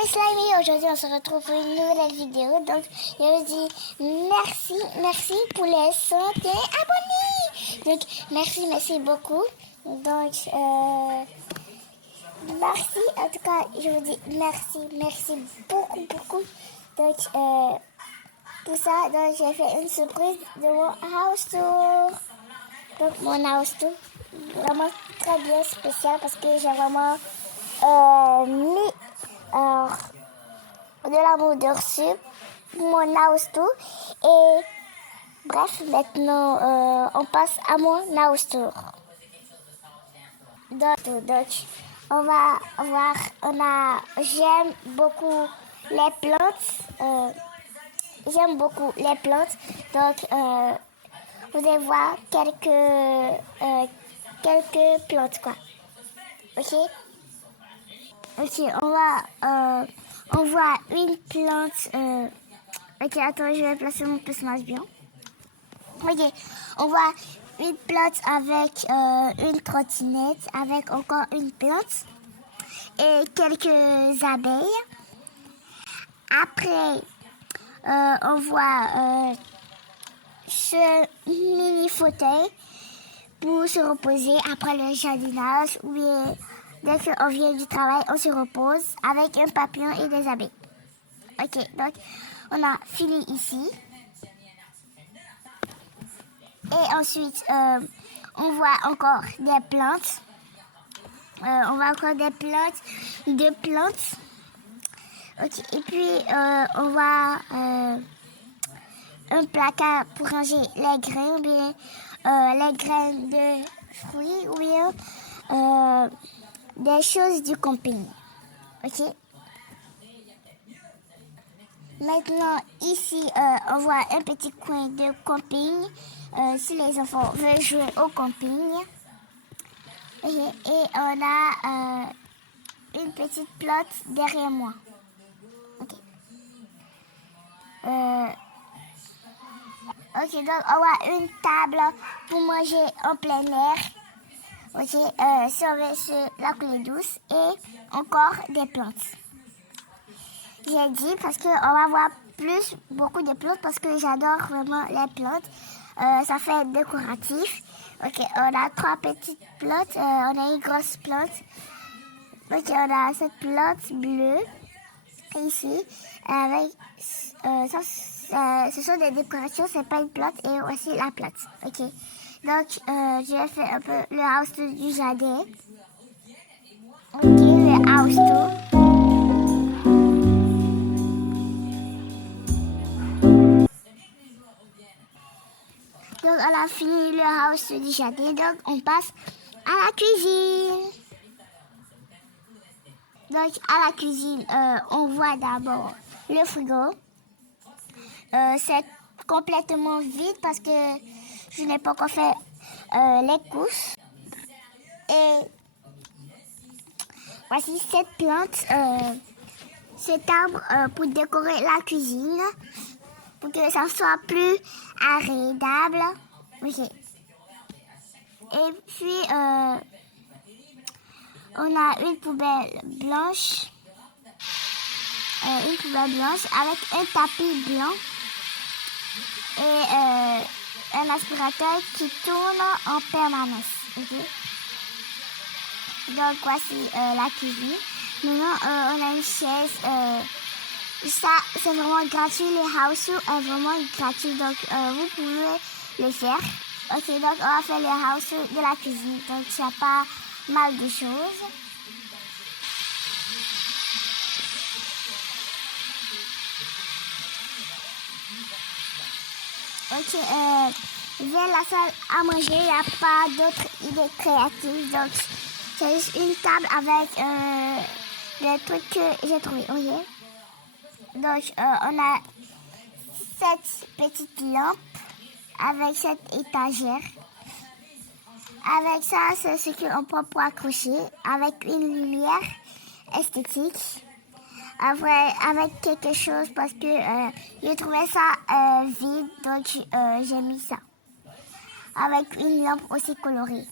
les Slimies, aujourd'hui on se retrouve pour une nouvelle vidéo. Donc je vous dis merci pour les 101 abonnés. Donc merci beaucoup. Donc merci, en tout cas je vous dis merci beaucoup. Donc tout ça, donc j'ai fait une surprise de mon house tour. Donc mon house tour, vraiment très bien spécial parce que j'ai vraiment mis de l'amour dessus, mon house tour. Et bref, maintenant on passe à mon house tour. Donc on va voir, j'aime beaucoup les plantes. J'aime beaucoup les plantes. Donc vous allez voir quelques plantes quoi. Ok. Ok, on voit une plante. Ok, attends, je vais placer mon personnage bien. Ok, on voit une plante avec une trottinette, avec encore une plante et quelques abeilles. Après, on voit ce mini fauteuil pour se reposer après le jardinage ou bien dès qu'on vient du travail, on se repose avec un papillon et des abeilles. Ok, donc on a fini ici. Et ensuite, on voit encore des plantes. On voit encore deux plantes. Ok, et puis on voit un placard pour ranger les grains ou bien les graines de fruits ou bien des choses du camping. Ok. Maintenant, ici, on voit un petit coin de camping. Si les enfants veulent jouer au camping. Et on a une petite plante derrière moi. Ok. Ok, donc on a une table pour manger en plein air. Ok, sur la coulée douce et encore des plantes. J'ai dit parce qu'on va voir beaucoup de plantes parce que j'adore vraiment les plantes. Ça fait décoratif. Ok, on a trois petites plantes. On a une grosse plante. Ok, on a cette plante bleue ici. Avec, ce sont des décorations, c'est pas une plante et aussi la plante. Ok, donc je vais faire un peu le house tour du jardin. Ok, le house tour. Donc, on a fini le house du jardin. Donc, on passe à la cuisine. Donc, à la cuisine, on voit d'abord le frigo. C'est complètement vide parce que je n'ai pas encore fait les courses. Et voici cette plante, cet arbre pour décorer la cuisine, pour que ça soit plus agréable. Ok. Et puis, on a une poubelle blanche. Avec un tapis blanc et un aspirateur qui tourne en permanence. Okay? Donc, voici la cuisine. Maintenant, on a une chaise. Ça, c'est vraiment gratuit. Les house tours est vraiment gratuit. Donc, vous pouvez le faire. Ok, donc on va faire les house tours de la cuisine. Donc, il y a pas mal de choses. Ok, vers la salle à manger, il n'y a pas d'autres idées créatives. Donc, c'est juste une table avec des trucs que j'ai trouvés. Okay? Donc, on a cette petite lampe avec cette étagère. Avec ça, c'est ce qu'on prend pour accrocher avec une lumière esthétique. Après, avec quelque chose parce que je trouvais ça vide, donc j'ai mis ça. Avec une lampe aussi colorée.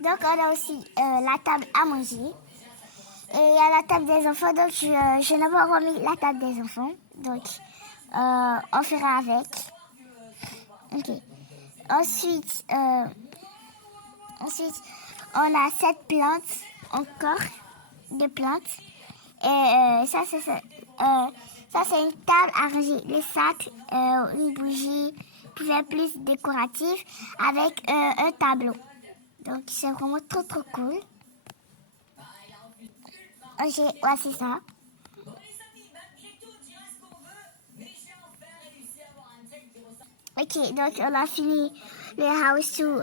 Donc on a aussi la table à manger. Et il y a la table des enfants, donc je n'ai pas remis la table des enfants. Donc, on fera avec. Ok. Ensuite, on a 7 plantes, encore des plantes. Et ça, c'est une table à ranger les sacs, une bougie, pouvait plus décoratif avec un tableau. Donc, c'est vraiment trop, trop cool. Ok, voici ça. Ok, donc on a fini le house tour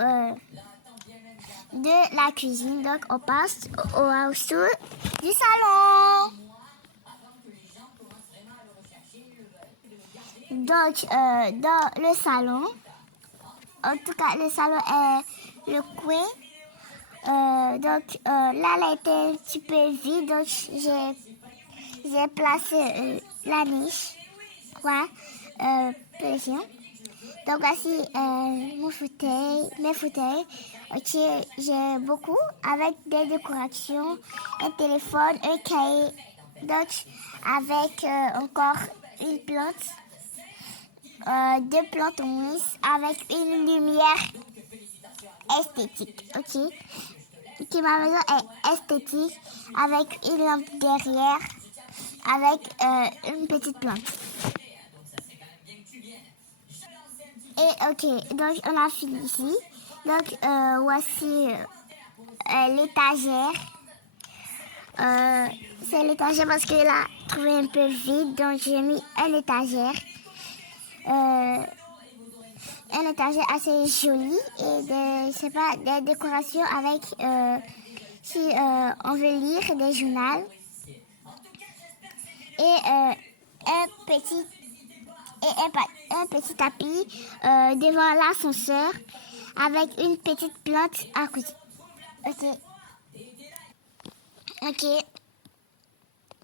de la cuisine. Donc, on passe au house tour du salon. Donc, dans le salon, en tout cas, le salon est le coin. Donc, là, elle était un petit peu vide. Donc, j'ai placé la niche. Quoi? Plaisir. Donc, voici mes fauteuils. Ok, j'ai beaucoup avec des décorations, un téléphone, un cahier. Donc, avec encore une plante. 2 plantes en mousse avec une lumière esthétique. Ok. Ok, ma maison est esthétique avec une lampe derrière, avec une petite plante. Et ok, donc on a fini ici. Donc voici l'étagère. C'est l'étagère parce qu'elle a trouvé un peu vide, donc j'ai mis une étagère. Un étagère assez joli et des décorations avec, si on veut lire, des journaux. Et un petit tapis devant l'ascenseur avec une petite plante à côté. Ok. Ok.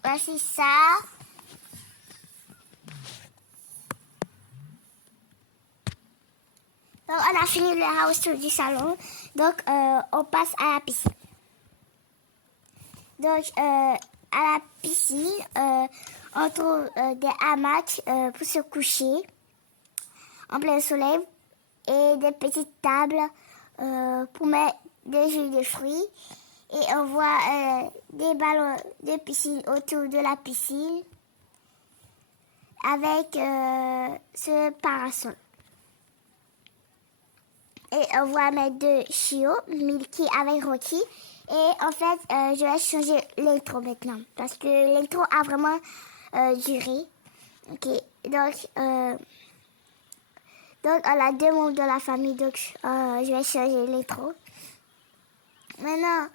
Voici ça. Donc, on a fini le house tour du salon. Donc, on passe à la piscine. Donc, à la piscine, on trouve des hamacs pour se coucher en plein soleil et des petites tables pour mettre des jus de fruits. Et on voit des ballons de piscine autour de la piscine avec ce parasol. Et on voit mes 2 chiots, Milky avec Rocky. Et en fait, je vais changer l'intro maintenant. Parce que l'intro a vraiment duré. Ok, donc on a 2 membres de la famille. Donc, je vais changer l'intro. Maintenant,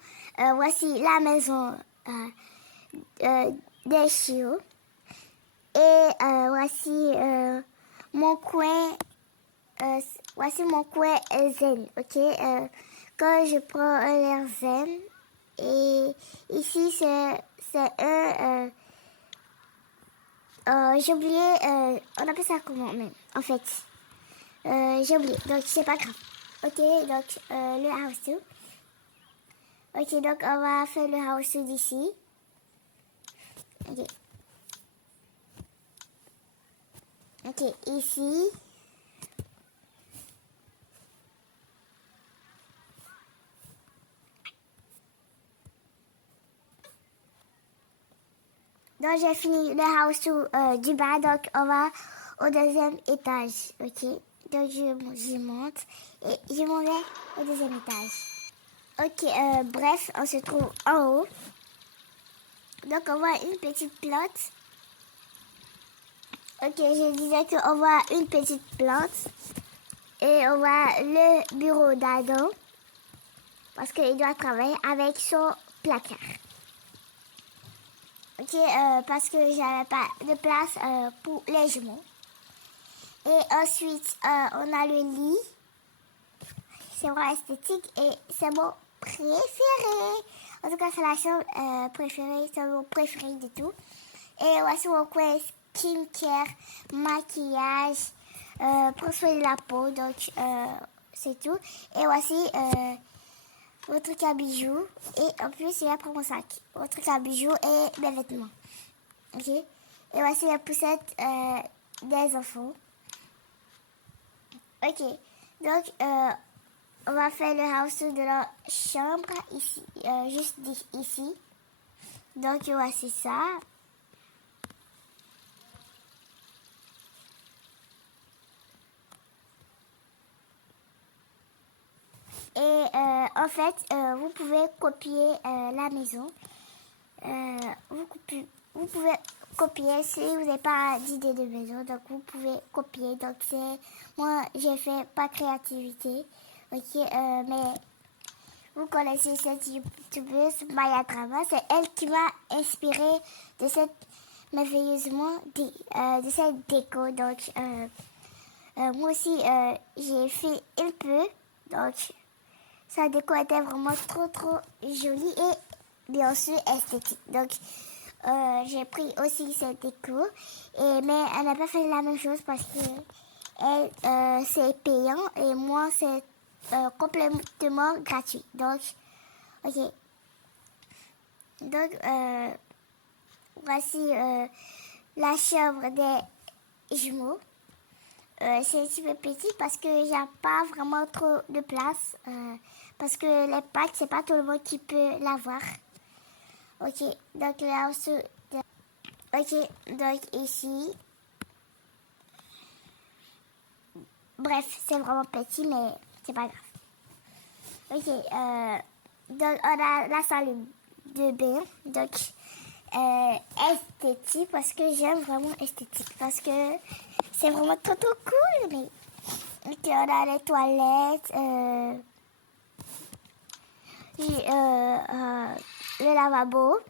voici la maison des chiots. Et voici mon coin. Voici mon coin zen, ok? Quand je prends un air zen. Et ici, c'est un... j'ai oublié... on appelle ça comment même, en fait? J'ai oublié, donc c'est pas grave. Ok, donc le house tour. Ok, donc on va faire le house tour d'ici. Ok. Ok, ici... Donc, j'ai fini le house tour du bas. Donc, on va au 2e étage. Ok. Donc, je monte et je m'en vais au 2e étage. Ok. Bref, on se trouve en haut. Donc, on voit une petite plante. Ok, je disais qu'on voit une petite plante. Et on voit le bureau d'Adam. Parce qu'il doit travailler avec son placard. Ok, parce que j'avais pas de place pour les jumeaux. Et ensuite, on a le lit. C'est vraiment esthétique et c'est mon préféré. En tout cas, c'est la chambre préférée, c'est mon préféré de tout. Et voici mon coin skincare, maquillage, pour soigner la peau. Donc, c'est tout. Et voici vos trucs à bijoux. Et en plus, il va prendre mon sac, vos trucs à bijoux et mes vêtements. Ok? Et voici la poussette des enfants. Ok. Donc, on va faire le house tour de la chambre ici, juste ici. Donc, voici ça. Et en fait, vous pouvez copier la maison. Vous pouvez copier si vous n'avez pas d'idée de maison. Donc, vous pouvez copier. Donc, moi, j'ai fait pas créativité. Ok, mais vous connaissez cette youtubeuse Maya Drama. C'est elle qui m'a inspiré de cette merveilleusement de cette déco. Donc, moi aussi, j'ai fait un peu. Donc, sa déco était vraiment trop jolie et bien sûr esthétique. Donc, j'ai pris aussi cette déco. Mais elle n'a pas fait la même chose parce que elle, c'est payant et moi, c'est complètement gratuit. Donc, ok. Donc, voici la chambre des jumeaux. C'est un petit peu petit parce que j'ai pas vraiment trop de place. Parce que les packs, c'est pas tout le monde qui peut l'avoir. Ok, donc là, ok, donc ici. Bref, c'est vraiment petit, mais c'est pas grave. Ok, donc on a la salle de bain. Donc, esthétique parce que j'aime vraiment esthétique. Parce que c'est vraiment trop cool. Mais ok, on a les toilettes. Le lavabo.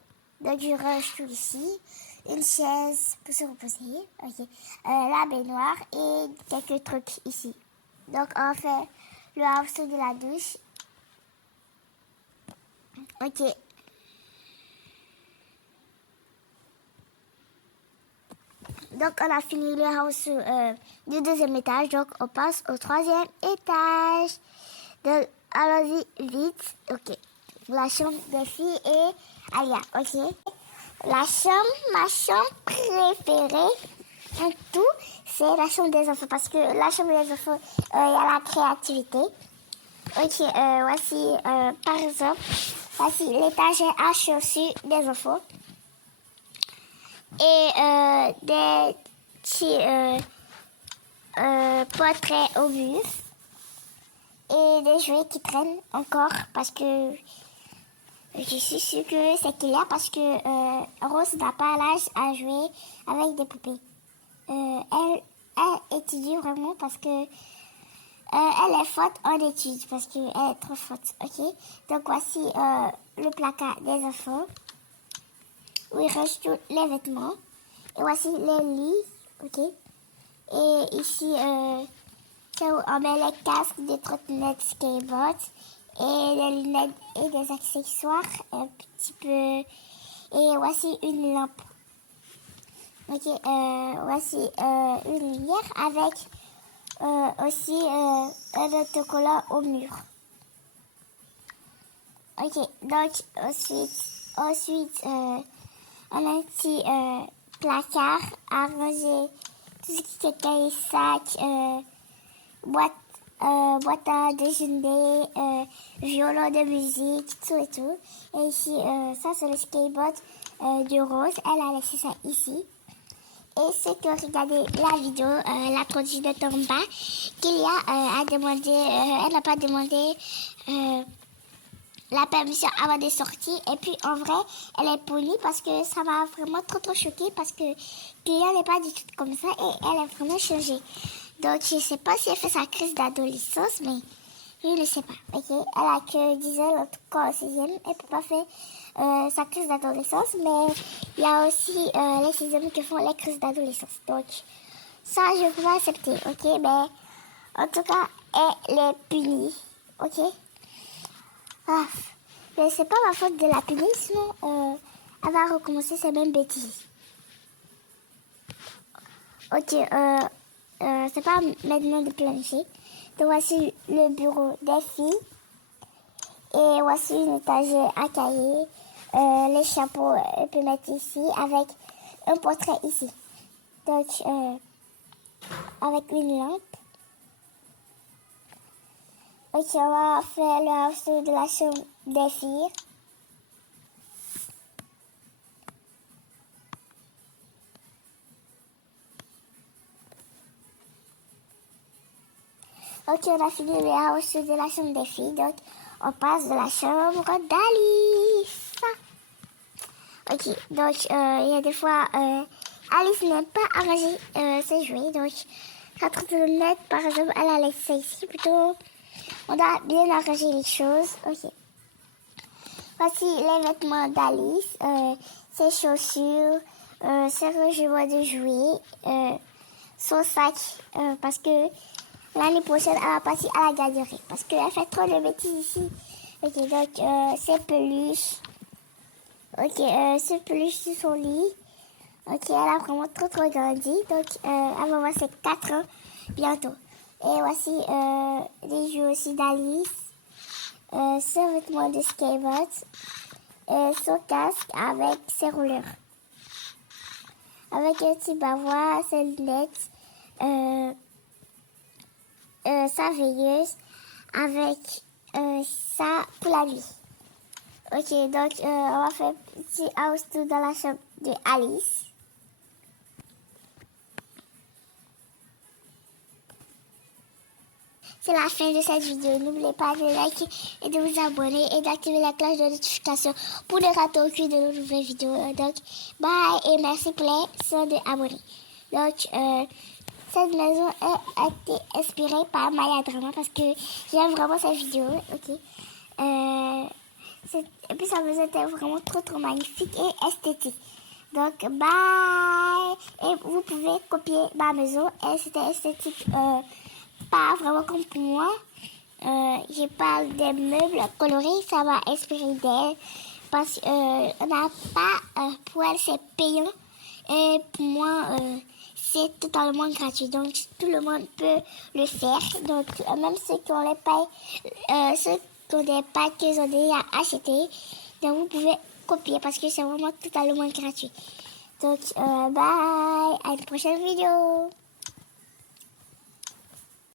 Donc, je range tout ici. Une chaise pour se reposer. Ok. La baignoire et quelques trucs ici. Donc, on fait le house de la douche. Ok. Donc, on a fini le house du deuxième étage. Donc, on passe au troisième étage. Donc, allons-y vite. Ok. La chambre des filles et Alia. Ok. Ma chambre préférée en tout, c'est la chambre des enfants. Parce que la chambre des enfants, il y a la créativité. Ok, voici, par exemple, voici l'étagère à chaussures des enfants. Et des petits portraits au mur. Et des jouets qui traînent encore parce que je suis sûre que c'est qu'il y a parce que Rose n'a pas l'âge à jouer avec des poupées. Elle étudie vraiment parce que elle est forte en études parce qu'elle est trop forte. Ok, donc voici le placard des enfants où ils rangent tous les vêtements. Et voici les lits. Ok, et ici c'est où on met les casques des trottinettes skateboard et les lunettes et des accessoires un petit peu. Et voici une lampe. Ok, voici une lumière avec aussi un autocollant au mur. Ok, donc ensuite on a un petit placard à ranger tout ce qui est cahier, sac, boîte à déjeuner, violon de musique, tout et tout. Et ici, ça c'est le skateboard de Rose. Elle a laissé ça ici. Et ceux qui ont regardé la vidéo, la produit de Tomba, Kylia a demandé, elle n'a pas demandé la permission avant de sortir. Et puis en vrai, elle est polie parce que ça m'a vraiment trop choquée parce que Kylia n'est pas du tout comme ça et elle a vraiment changé. Donc je ne sais pas si elle fait sa crise d'adolescence, mais je ne sais pas. Ok, elle a que 10 ans, en tout cas au 6e, elle ne peut pas faire sa crise d'adolescence, mais il y a aussi les 6e qui font les crises d'adolescence. Donc ça, je peux pas accepter. Ok, mais en tout cas, elle est punie. Ok. Ah, mais c'est pas ma faute de la punir, sinon elle va recommencer ses mêmes bêtises. Ok, c'est pas maintenant de planifier. Donc voici le bureau des filles. Et voici une étagère à cahiers. Les chapeaux, on peut mettre ici avec un portrait ici. Donc, avec une lampe. Ok, on va faire le house tour de la chambre des filles. Ok, on a fini le house tour de la chambre des filles. Donc, on passe de la chambre d'Alice. Ok, donc il y a des fois, Alice n'aime pas arranger ses jouets. Donc, quand on peut mettre, par exemple, elle a laissé ici plutôt. On doit bien arranger les choses. Ok. Voici les vêtements d'Alice, ses chaussures, ses rejouets de jouets, son sac, parce que l'année prochaine, elle va partir à la garderie. Parce qu'elle fait trop de bêtises ici. Ok, donc ses peluches. Ok, ses peluches sur son lit. Ok, elle a vraiment trop grandi. Donc, elle va avoir ses 4 ans bientôt. Et voici les jouets aussi d'Alice. Ses vêtements de skateboard. Son casque avec ses rouleurs. Avec un petit bavoir, ses lunettes. Sa veilleuse. Avec ça pour la nuit. Ok, donc on va faire un petit house tour dans la chambre de Alice. C'est la fin de cette vidéo. N'oubliez pas de liker et de vous abonner et d'activer la cloche de notification pour ne rater aucune de nos nouvelles vidéos. Donc, bye et merci pour les 100 abonnés. Donc, cette maison a été inspirée par Maya Drama parce que j'aime vraiment cette vidéo. Ok. Et puis sa maison était vraiment trop magnifique et esthétique. Donc, bye! Et vous pouvez copier ma maison. Et c'était esthétique. Pas vraiment comme pour moi. Je parle des meubles colorés, ça m'a inspiré d'elle. Parce qu'on n'a pas, pour elle, c'est payant. Et pour moi, c'est totalement gratuit. Donc, tout le monde peut le faire. Donc, même ceux qui ont les pailles, ceux qui ont des pailles qu'ils ont déjà achetées, donc vous pouvez copier parce que c'est vraiment totalement gratuit. Donc, bye! À une prochaine vidéo!